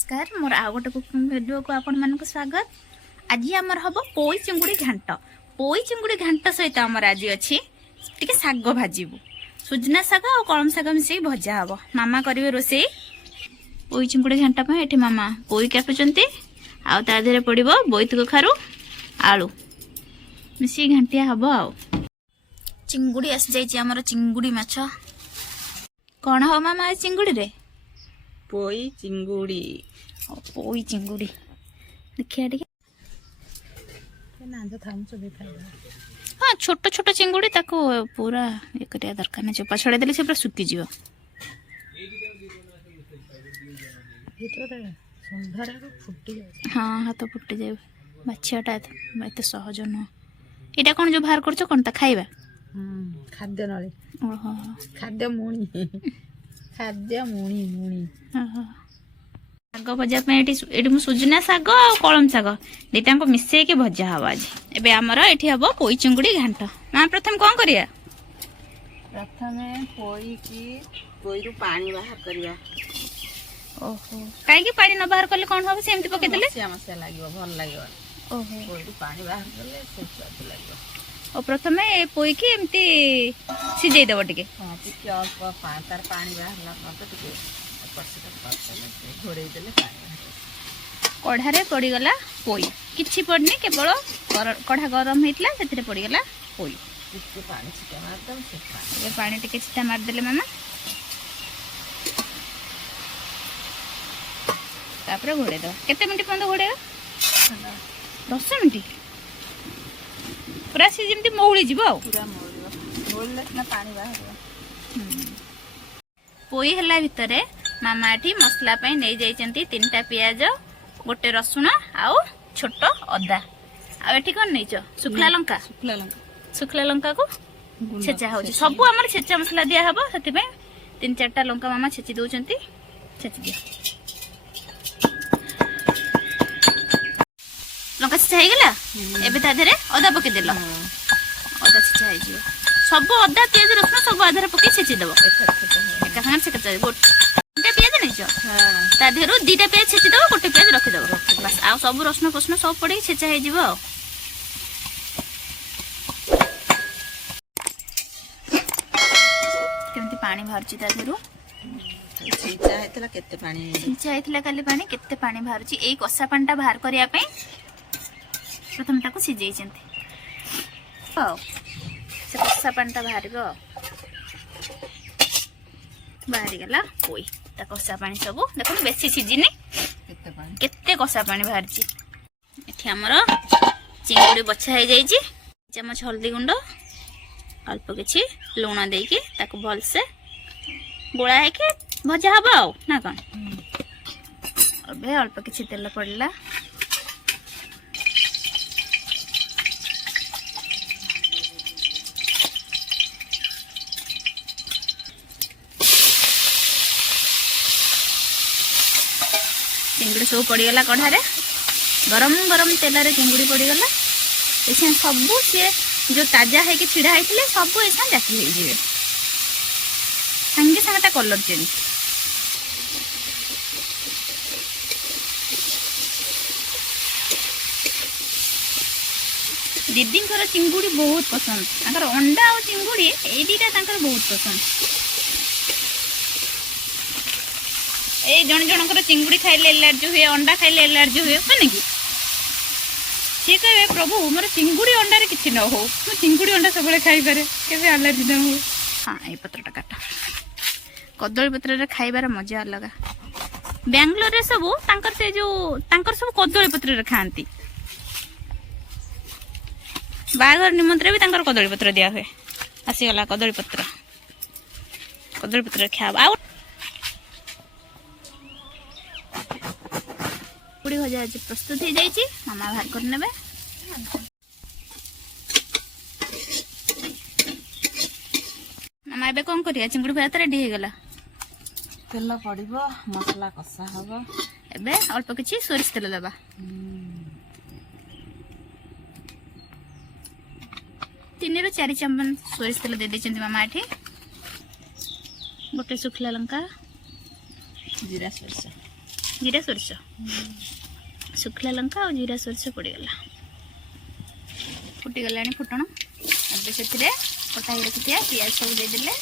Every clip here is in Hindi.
नमस्कार मोर आ गोटे कुकिंग वीडियो को आपण मानक स्वागत। आज आमर हम पोई चिंगुड़ी घांट सहित आमर आज अच्छी टे शाग भाजबू सुजना शाग और कलम शाग मिसे भजा हम मामा करेंगे रोसे पोई चिंगुड़ी घांटा ये मामा पोई काटुंट आधे पड़ो बोईत कखारू आलू मिसे घांटिया हम आ चिंगुड़ी आसी जाइए चिंगुड़ी माछ कौन हम मामा चिंगुड़ी रे पोई चिंगुड़ी देखिए हाँ छोट छोट चिंगुड़ी ताको पूरा ये करिया दरकार नहीं चोपा छड़े देले से पूरा सुकी जीव हाँ हाथ फुटी जाए बाछियाटा एत सहज नुह यहाँ कौन जो बाहर कर कौन ता खाइबा खाद्य नली ओहो खाद्य मुणी खाद्य मुणी मुणी शाग भजा ये सुजना शाग और कलम शाग दुटा मिसेक भजा हम आज एबे आमर ये हम पोई चिंगुड़ी घांट माँ प्रथम कौन करिया प्रथमे पोई रु पानी बाहर करवा ओहो कहीं पानी न बाहर कले कौन हम सेमती पके देले मसिया लागिवो भल लागिवो ओहो पोई रु पानी बाहर करले से स्वाद लागिवो और प्रथमे पोई की एमती सिझाई देव टिके हां टिके अल्प तार पानी बाहरला मत टिके घोड़े देले पानी कढ़ारे पड़गला पोई किछि पड़नी केवल कढ़ा गरम होइतला सेथिरे पड़गला पोई टिके पानी छिटा मार दम से ये पानी टिके छिटा मार देले मामा तापर घोड़े दो केते मिनिट पंद घोड़े 10 मिनिट पूरा सी जेमती मौली जीव पूरा मौली ना पानी बाहर पोई हला भितरे मामा एठी मसला पई नै जाइचंती 3टा प्याज गोटे रसुण आउ छोट अदा आ एठी कोन नैचो सुखला लंका को छेचा होची सब हमर छेचा मसला दिया हबो सति पे 3-4टा लंका मामा छेची दोचंती छेची दिया लंका छेचा हे गेला एबे ता देरे अदा पके देलो अदा छेचा हे जियो सब अदा प्याज रसुण सब आधार पके छेची देबो एका संगे छेचा गोटे प्याज नहीं ता देहरु 2टा प्याज छेची दबो गोटे प्याज रखि दबो बस आ सब रसुण फसुण सब पड़ी छेचा हे जिवो केमती पानी बाहरची ता देहरु छींचा हेतला काली पानी केते पानी बाहरची एई कसा पानीटा बाहर करिया पे प्रथम ताको सिझेई चंती से कसा पानीटा बाहरबो बाहरी गला पोई ता कसा पानी सब देखो बेसी सिझिनी केते कसा पानी बाहरची एठी हमर चिंगुड़ी बछा हे जाईची चमच हल्दी गुंड अल्प किछि लूण देकी ताको भल से गोळा है कि भजा हबो ना कोन अबे अल्प किछि तेल पड़ला चिंगुड़ी सब पड़गला कढ़ारे गरम गरम तेल रे चिंगुड़ी पड़गला ऐसा सब सी जो ताजा है कि छिड़ा होते सब ऐसा जाती हो संगे संगे कलर चेंज दीदी चिंगुड़ी बहुत पसंद अंडा और चिंगुड़ी ये दुटा बहुत पसंद ए जन जनकर चिंगुड़ी खाइले एलर्जी हुए अंडा खाइले एलर्जी हुए है कि सी कहे प्रभु मोर चिंगुड़ी अंडारे किसी न हो मु चिंगुड़ी अंडा सब खाई पारे केबे एलर्जी न हो हाँ ये पत्रटा काट कदली पत्र रे खाइबार मजा अलग बेंगलोर रे सब तांकर से जो तांकर सब कदली पत्र रे खांती बागर निमंत्रण भी तांकर कदली पत्र दिया हुए आसीगला कदली पत्र खाब आ चिंगुड़ी भजा आज प्रस्तुत हो जाइए मामा बाहर कर नेबे मामा एबे कौन करिया चिंगुड़ी भजा रेडी हो गला तेल पड़िबो मसला कसा हबो एबे अल्प किछि सोरिष तेल देबा 3 ରୁ 4 चम्मच सोरिष तेल दे देचंती मामा एठी गोटे सुखला लंका जीरा सोरिष जीरा सोरिष शुखला लंका और जीरा सोरिष पड़गला फुटीगला फुटण अब से कटा ही रखी पियाज सब देदेले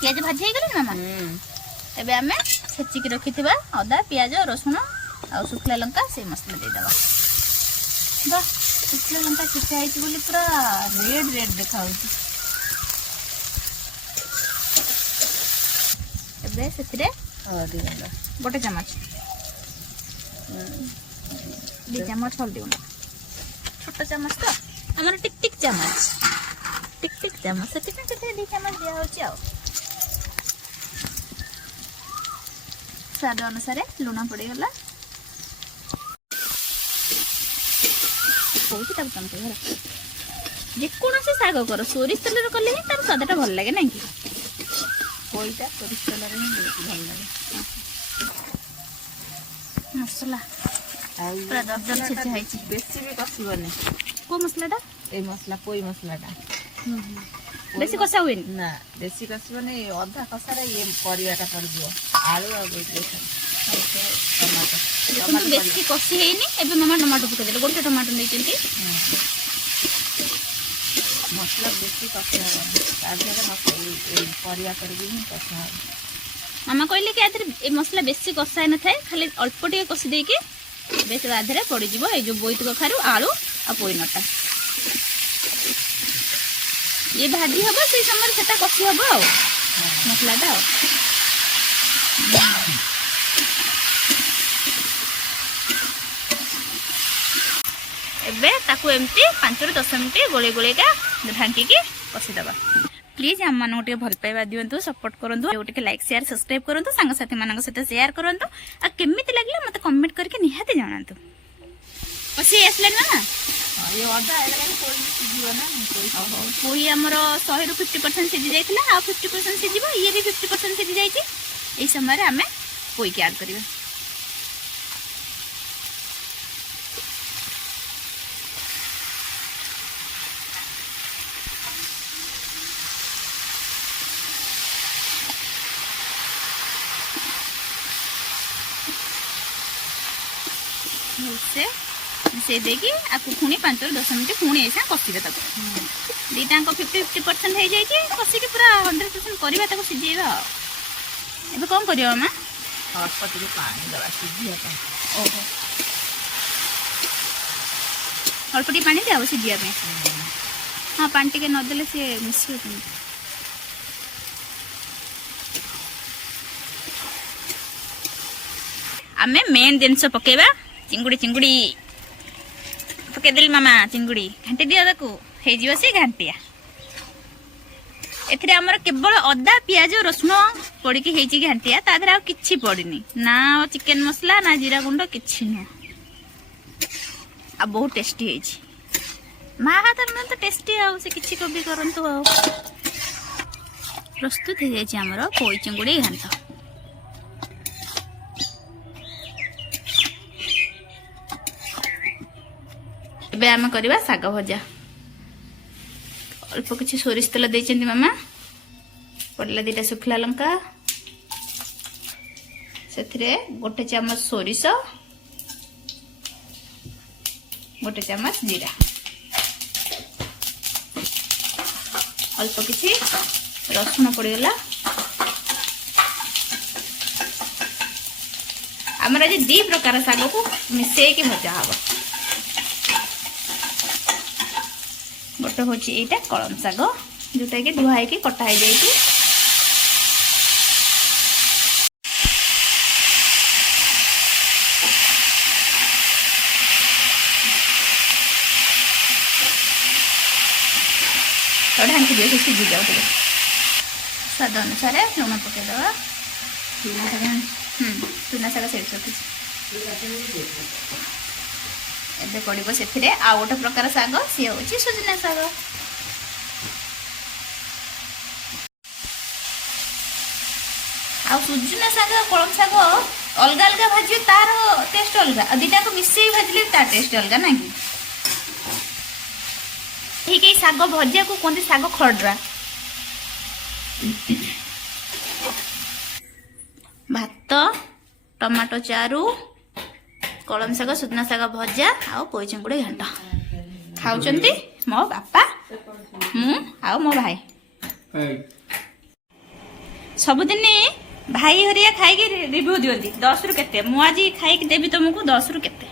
पियाज भाजी हो गला मामा एबे आमे छेचिक रखी अदा पियाज रसुण आ शुखला लंका से मसला देदेबा वाह शुखला लंका छेचा है बोली पूरा रेड रेड देखा एबे सेतिरे गोटे चमच 2 चमच हल्दी गुंड छोट चमच तो आमर टिक टिक चमच से 2 चमच दिया होची आ स्वाद अनुसार लुण पड़गला जेकोसी शाग कर सोरिष तेल कले ही तार स्वाद भल लगे ना कि कोईटा सोरिष तेल भल लगे मसला पूरा दरदर छेचा है बेसी भी कसिबनी को मसलाटा ए मसला पोई मसलाटा बेसी कसा हुए ना बेसी कसिबनी अधा कसारे ये परिवाटा पड़ दियो आलू आ टमाटो बेसी कसी हैनी एबे मामा टमाटो पके देले गोटे टमाटो नै चंती मसला बेसी कसा हो मसला परिवा करबी ही कसा मामा कहले कि आधर ए मसला बेसी कसा न थाए खाली अल्प टिके कसी दे के बेस आधरे पड़ी जिवो ए जो बोईत कखारु आलू आ पोइनटा ये भाजी हबो से समय सेटा कसी हबो मसलाटा एबे ताकू एमती 5 ରୁ 10 मिनिट गोले गोले का ढांकी के कसी दबा प्लीज हम मानक टे भल पाइबा दियंतु सपोर्ट करंतु टे लाइक शेयर सब्सक्राइब करंतु संग साथी मानक सहित शेयर करंतु आ केमिति लागला मते कमेंट करके निहाते जणांतु कसी आसले ना ये अदा एला कोई सिजियो ना कोई हमर 100 ରୁ 50% सिजि जाइतला आ 50% सिजिबो ये भी 50% सिजि जाइछि एई समय रे हमें कोई के ऐड करबा से देगी आपको पुणी 5 ରୁ 10 मिनिट पुणी ऐसा कसिबे तक दीटा को 50% हो जाई छी कसी के पूरा 100% करबा तक सिजेबा एबे कोन करियो मामा हस्पति पानी दवा सिजिया पे ओहो अल्पटी पानी दिया सिजिया पे हां पानी टिके न देले से मिसियो तुम आमे मेन जिनस पकेबा चिंगुड़ी चिंगुड़ी पकेदेली मामा चिंगुड़ी घाटी दिया ताकू हो से घाटिया एथिरे हमर केवल अदा पियाज रसुण पड़की हेची घाटिया तादर आ किछि पड़िनी ना चिकन मसला ना जीरा गुंड किछि न आ बहुत टेस्टी हेची मा हाथ में तो टेस्टी आ से किछि को भी करंतु आ प्रस्तुत हे जाय हमर पोई चिंगुड़ी घांट एबे आम करबा साग भजा अल्प किछि सोरिष तेल देइचंदी मामा पड़ला 2टा शुखला लंका सेथिरे गोटे चमच सोरिष गोटे चमच जीरा अल्प किछि रसुण पड़गला आमर आज 2 प्रकार साग को मिसे के भजा हबो गोटे हूँ यहाँ कलम शाग जोटा कि धुआई की कटा हो जाए तो ढांकी दिए सिझी जाओ स्वाद अनुसार लुण पकईदे चूना शाग से रखी एबे पड़ो से आ गोटे प्रकार शाग सी हूँ सुजना शाग आ सुजना शाग कलम शाग अलग अलग भाजी तार टेस्ट अलग आ दुटा को मिसई भाजले तार टेस्ट अलग ना कि ଶାଗ ଭଜିବାକୁ କୁହନ୍ତି ଶାଗ ଖଡରା। ଭାତ, ଟମାଟୋ ଚାରୁ, କଳମ ଶାଗ, ସୁଜନା ଶାଗ ଭଜା ଆଉ ପୋଇ ଚିଙ୍ଗୁଡ଼ି ଘାଣ୍ଟ ଖାଉଛନ୍ତି ମୋ ବାପା, ମୁଁ ଆଉ ମୋ ଭାଇ। ସବୁଦିନ ଭାଇ ହରିଆ ଖାଇକି ରିଭ୍ୟୁ ଦିଅନ୍ତି 10ରୁ କେତେ। ମୁଁ ଆଜି ଖାଇକି ଦେବି ତମକୁ 10ରୁ କେତେ।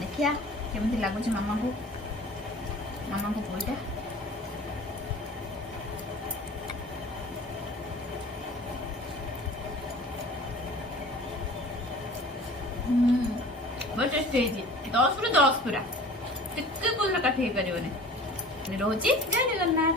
ଦେଖିଆ କେମିତି ଲାଗୁଛି ମାମାଙ୍କୁ ପୋଇଟା। ବହୁତ ଟେଷ୍ଟି ହେଇଛି। 10ରୁ 10 ପୁରା। ଟିକେ କୋଉଦିନ କାଠି ହେଇପାରିବନି। ରହୁଛି। ଜୟ ଜଗନ୍ନାଥ।